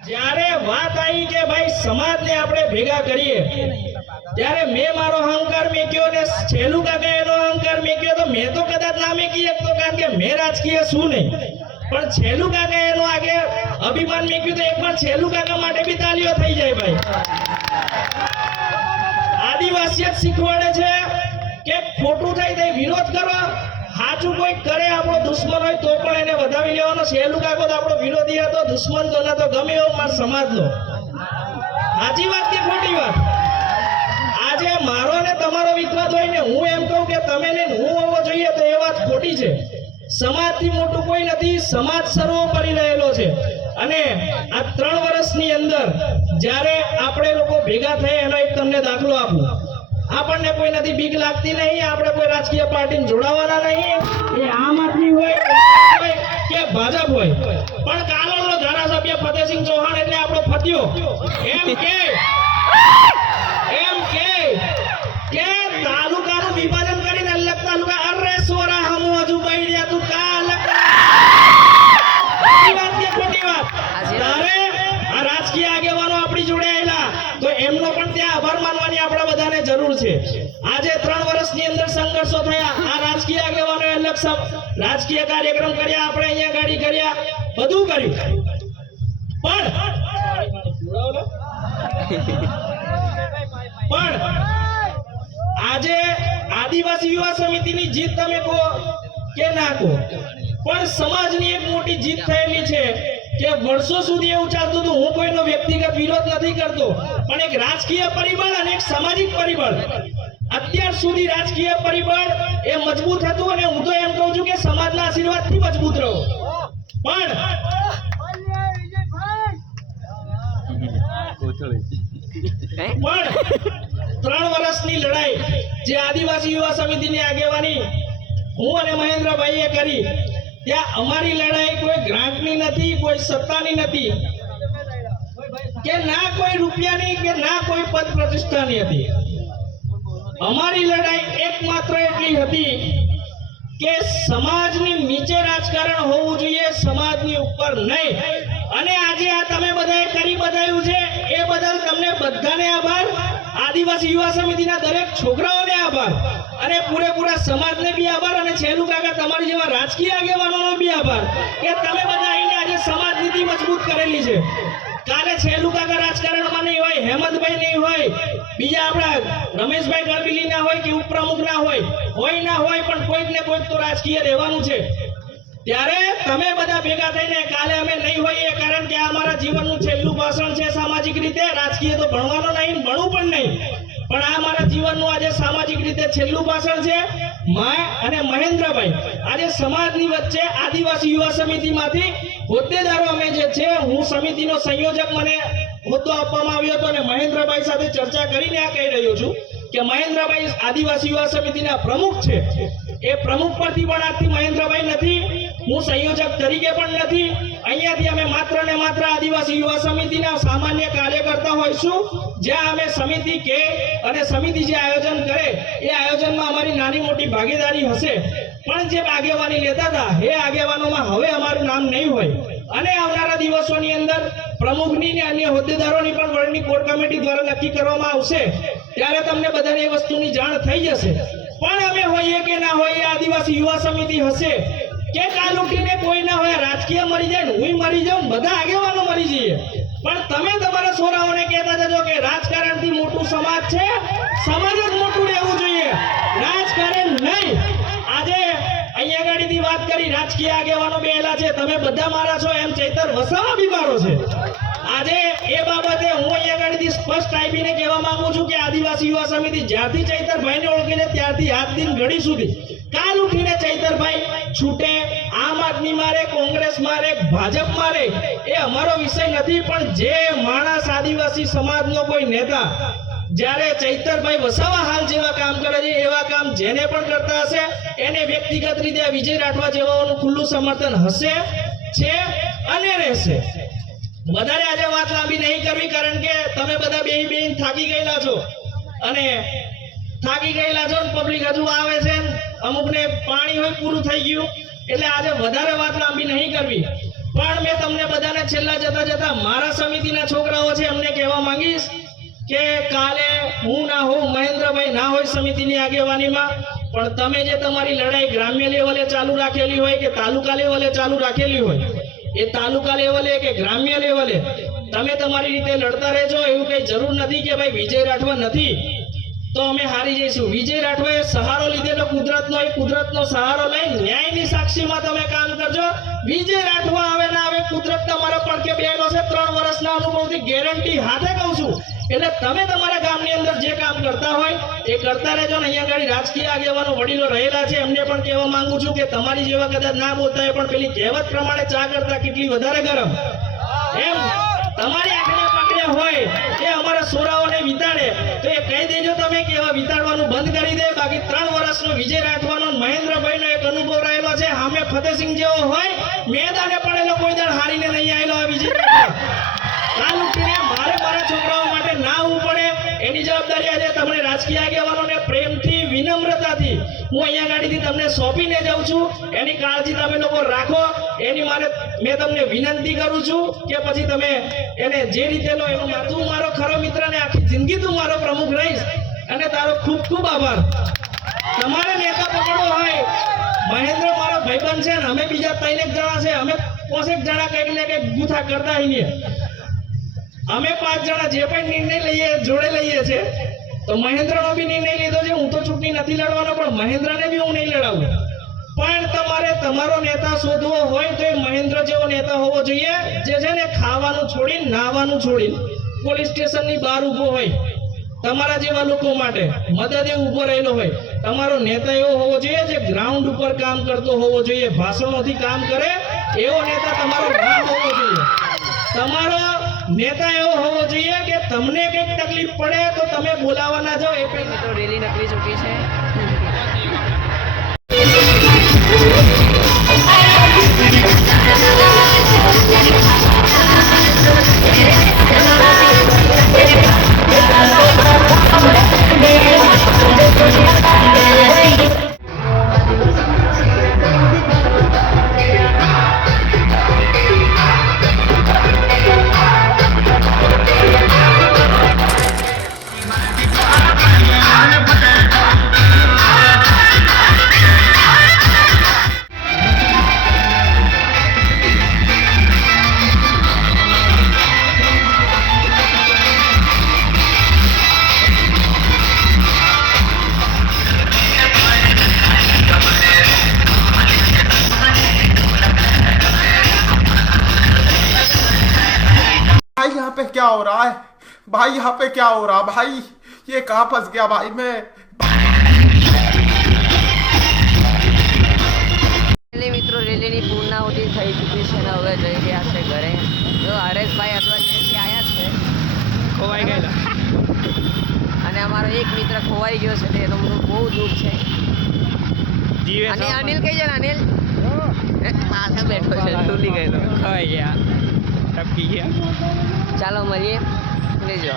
જ્યારે વાત આવી કે ભાઈ સમાજને આપણે ભેગા કરીએ, ત્યારે મેં મારો અહંકાર મેક્યો ને છેલ્લું કાકા એનો અહંકાર મેક્યો તો મેં તો કદાચ ના મેકી શકતો, કારણ કે મેં રાજકીય શું નહીં. પણ છેલ્લું કાકા એનો આગે અભિમાન મેક્યું તો એકવાર છેલ્લું કાકા માટે બી તાલીઓ થઈ જાય ભાઈ. આદિવાસી શીખવાડે છે કે ખોટું થાય તે વિરોધ કરો સાચું કોઈ કરે આપણો દુશ્મન હોય તો પણ એને વધાવી લેવાનો સહેલું કાકો તો આપણો વિરોધી હતો, દુશ્મન તો ના તો ગમે એવો મારા સમાજનો. સાચી વાત કે ખોટી વાત? આજે મારો ને તમારો વિખવાદ હોય ને હું એમ કહું કે તમે ને હું હોવો જોઈએ તો એ વાત ખોટી છે. સમાજથી મોટું કોઈ નથી, સમાજ સર્વોપરી રહેલો છે. અને આ ત્રણ વર્ષની અંદર જ્યારે આપણે લોકો ભેગા થયા, એનો એક તમને દાખલો આપું. આપણને કોઈ નથી, બીક લાગતી નહીં. આપણે કોઈ રાજકીય પાર્ટીને જોડાવાના નહીં. એ આમ આદમી હોય કે ભાજપ હોય. પણ કાલોલનો ધારાસભ્ય ફતેહસિંહ ચૌહાણ એટલે આપણો ફત્યો. એમ કે જરૂર છે. આજે ત્રણ વર્ષની અંદર સંઘર્ષો થયા. આ રાજકીય આગેવાનો અલગ રાજકીય કાર્યક્રમ કર્યા, આપણે અહીંયા ગાડી કર્યા, બધું કર્યું. પણ પણ, આજે આદિવાસી યુવા સમિતિની જીત તમે કહો કે ના કહો? પણ સમાજની એક મોટી જીત થયેલી છે. કે વર્ષો સુધી એવું ચાલતું હતું, હું કોઈનો વ્યક્તિગત વિરોધ નથી કરતો, પણ એક રાજકીય પરિબળ અને એક સામાજિક પરિબળ. અત્યાર સુધી રાજકીય પરિબળ એ મજબૂત હતું અને હું તો એમ કહું છું કે સમાજના આશીર્વાદથી મજબૂત રહો. પણ પણ ત્રણ વર્ષની લડાઈ જે આદિવાસી યુવા સમિતિની આગેવાની હું અને મહેન્દ્રભાઈએ કરી ત્યાં અમારી લડાઈ કોઈ ગ્રાન્ટની નથી, કોઈ સત્તાની નથી. કે ના કોઈ રૂપિયાની, કે ના કોઈ પદ પ્રતિષ્ઠાની હતી. અમારી લડાઈ એકમાત્ર એટલી હતી કે સમાજની નીચે રાજકારણ હોવું જોઈએ, સમાજની ઉપર નહીં. અને આજે આ તમે બધાએ કરી બતાવ્યું છે, એ બદલ તમને બધાને આભાર. આદિવાસી યુવા સમિતિના દરેક છોકરાઓને આભાર. અને પૂરેપૂરા સમાજને બી આભાર અને છેલ્લું કાકા તમારી જેવા રાજકીય આભાર કે તમે બધા આવીને આજે સમાજ નીતિ મજબૂત કરેલી છે. કાલે છેલ્લું કાકા રાજકારણમાં નહીં હોય, હેમંતભાઈ નહીં હોય, બીજા આપણા રમેશભાઈ ગળબીલી ના હોય કે ઉપપ્રમુખ ના હોય હોય ના હોય, પણ કોઈક ને કોઈક તો રાજકીય રહેવાનું છે. ત્યારે તમે બધા ભેગા થઈને કાલે અમે નહીં હોઈએ કારણ કે આ અમારા જીવનનું છેલ્લું ભાષણ છે સામાજિક રીતે. રાજકીય તો ભણવાનો નહીં, ભણવું પણ નહીં. પણ આ મારા જીવનનું આજે સામાજિક રીતે છેલ્લું ભાષણ છે. મા અને મહેન્દ્રભાઈ. આજે સમાજની વચ્ચે આદિવાસી યુવા સમિતિમાંથી હોદ્દેદારો અમે જે છે, હું સમિતિનો સંયોજક મને હોદ્દો આપવામાં આવ્યો હતો અને મહેન્દ્રભાઈ સાથે ચર્ચા કરીને આ કહી રહ્યો છું કે મહેન્દ્રભાઈ આદિવાસી યુવા સમિતિના પ્રમુખ છે. એ પ્રમુખ પરથી પણ આજથી મહેન્દ્રભાઈ નથી. હું સંયોજક તરીકે પણ નથી. અહીંયાથી અમે માત્ર ને માત્ર આદિવાસી યુવા સમિતિના સામાન્ય કાર્યકર્તા હોઈશું. જ્યાં અમે સમિતિ કે અને સમિતિ જે આયોજન કરે, એ આયોજનમાં અમારી નાની મોટી ભાગીદારી હશે. પણ જે આગેવાની લેતા હતા, એ આગેવાનોમાં હવે અમારું નામ નહીં હોય. અને આવનારા દિવસોની અંદર પ્રમુખની ને અન્ય હોદ્દેદારોની પણ વર્ણની કોર કમિટી દ્વારા નક્કી કરવામાં આવશે. ત્યારે તમને બધાને એ વસ્તુની જાણ થઈ જશે. પણ અમે હોઈએ કે ના હોઈએ આદિવાસી યુવા સમિતિ હશે. કે કાલ ઉઠીને કોઈ ના હોય, રાજકીય મરી જાય હું મરી જાઉં, બધા આગેવાનો મરી જઈએ. પણ તમે તમારા છોરાઓને કહેતા જજો કે રાજકારણથી મોટું સમાજ છે, સમાજ જ મોટું રહેવું જોઈએ. રાજકારણ નહીં. આજે અહીંયા ગાડીથી વાત કરી, રાજકીય આગેવાનો બેલા છે, તમે બધા મારા છો, એમ ચૈતર વસાવા બીમારો છે. આજે એ બાબતે હું અહીંયા ગાડીથી સ્પષ્ટ આપીને કહેવા માંગુ છું કે આદિવાસી યુવા સમિતિ જ્યારથી ચૈતરભાઈને ઓળખીને ત્યારથી આજ દિન ઘડી સુધી કાલ ઉઠીને ચૈતરભાઈ છૂટે, આમ આદમી મારે, કોંગ્રેસ મારે, ભાજપ મારે, એ અમારો વિષય નથી, પણ જે માણસ આદિવાસી સમાજનો કોઈ નેતા જ્યારે ચૈતરભાઈ વસાવા હાલ જેવા કામ કરે છે, એવા કામ જેને પણ કરતા હશે, એને વ્યક્તિગત રીતે વિજય રાઠવા જેવાઓનું ખુલ્લું સમર્થન હશે, છે અને રહેશે. વધારે આજે વાત લાંબી નહીં કરવી, કારણ કે તમે બધા બે બેન થાકી ગયેલા છો. અને થાકી ગયેલા છો ને પબ્લિક હજુ આવે છે. અમુકને પાણી હોય પૂરું થઈ ગયું. એટલે આજે વધારે વાત લાંબી નહીં કરવી. પણ મેં તમને બધાને છેલ્લા જતા જતા મારા સમિતિના છોકરાઓ છે, એમને કહેવા માંગીશ કે કાલે હું ના હોઉં, મહેન્દ્રભાઈ ના હોય સમિતિની આગેવાનીમાં, પણ તમે જે તમારી લડાઈ ગ્રામ્ય લેવલે ચાલુ રાખેલી હોય કે તાલુકા લેવલે ચાલુ રાખેલી હોય, એ તાલુકા લેવલે કે ગ્રામ્ય લેવલે, તમે તમારી રીતે લડતા રહેજો, એવું કંઈ જરૂર નથી કે ભાઈ વિજય રાઠવા નથી. તો અમે હારી જઈશું. વિજય રાઠવાએ સહારો લીધેલો કુદરતનો એ કુદરતનો સહારો લઈ ન્યાયની સાક્ષીમાં તમે કામ કરજો. વિજય રાઠવા આવે ના આવે, કુદરત તમારો પણ કે બેનો છે, ત્રણ વર્ષના અનુભવથી ગેરંટી હાથે કહું છું. એટલે તમે તમારા ગામની અંદર જે કામ કરતા હોય, એ કરતા રહેજો ને. અહીંયા આગળ રાજકીય આગેવાનો વડીલો રહેલા છે, એમને પણ કહેવા માંગુ છું કે તમારી જેવા કદાચ ના બોલતા હોય, પણ પેલી કહેવત પ્રમાણે ચા કરતા કેટલી વધારે ગરમ. એમ. તમારી પકડે હોય, એ અમારા સોરાઓને વિતાડે. તો એ કહી દેજો તમે કે હવે વિતાડવાનું બંધ કરી દે. બાકી ત્રણ વર્ષનો વિજય રાઠવાનો મહેન્દ્રભાઈનો એક અનુભવ રહેલો છે. સામે ફતેસિંહ જેવો હોય, મેદાને એનો કોઈ દળ હારીને નહીં આવેલો આ વિજય લૂંટીને મારે મારા છોકરાઓ માટે ના આવવું પડે. એની જવાબદારી આજે તમને રાજકીય આગેવાનોને પ્રેમથી વિનમ્રતાથી હું અહીંયા ગાડીથી તમને સોંપીને જાઉં છું. એની કાળજી તમે લોકો રાખો. એની મારે મેં તમને વિનંતી કરું છું કે પછી તમે એને જે રીતે લો એનું તું મારો ખરો મિત્ર ને આખી જિંદગી તું મારો પ્રમુખ રહીશ. અને તારો ખૂબ ખૂબ આભાર. તમારે નેતા પકડવો હોય, મહેન્દ્ર મારો ભાઈબંધ છે ને, અમે બીજા ત્રણેક જણા છે, અમે પોસેક જણા કંઈક ને કંઈક ગુથા કરતા હોઈએ. અમે પાંચ જણા જે પણ નિર્ણય લઈએ, જોડે લઈએ છે તો મહેન્દ્રનો બી નિર્ણય લીધો છે. હું તો ચૂંટણી નથી લડવાનો, પણ મહેન્દ્રને બી હું નહીં લડાવું. પણ તમારે તમારો નેતા શોધવો હોય તો એ મહેન્દ્ર જેવો નેતા હોવો જોઈએ, જે છે ને ખાવાનું છોડીને નાહવાનું છોડીને પોલીસ સ્ટેશનની બહાર ઊભો હોય. તમારા જેવા લોકો માટે મદદે ઊભો રહેલો હોય. તમારો નેતા એવો હોવો જોઈએ જે ગ્રાઉન્ડ ઉપર કામ કરતો હોવો જોઈએ, ભાષણોથી કામ કરે, એવો નેતા તમારો હોવો જોઈએ. તમારો નેતા એવો હોવો જોઈએ કે તમને કંઈક તકલીફ પડે તો તમે બોલાવવાના જાઓ એ કંઈક તો રેલી નકલી ચૂકી છે. हो रहा है भाई यहाँ पे क्या हो रहा भाई ये कहाँ फंस गया भाई मैं રેલી મિત્રો રેલીની પૂર્ણાહુતિ થઈ ચૂકી છે અને હવે જઈ રહ્યા છે ઘરે જો હરેશભાઈ અથવા ત્યાંથી આવ્યા છે ખોવાઈ ગયેલા અને અમારો એક મિત્ર ખોવાઈ ગયો છે તે એનું બહુ દુઃખ છે જીવે અને અનિલ કઈ જાય અનિલ એ, પાછળ બેઠો છે ભૂલી ગયેલો ખવાઈ ગયા ટપકી ગયા ચાલો મળીએ. લેજો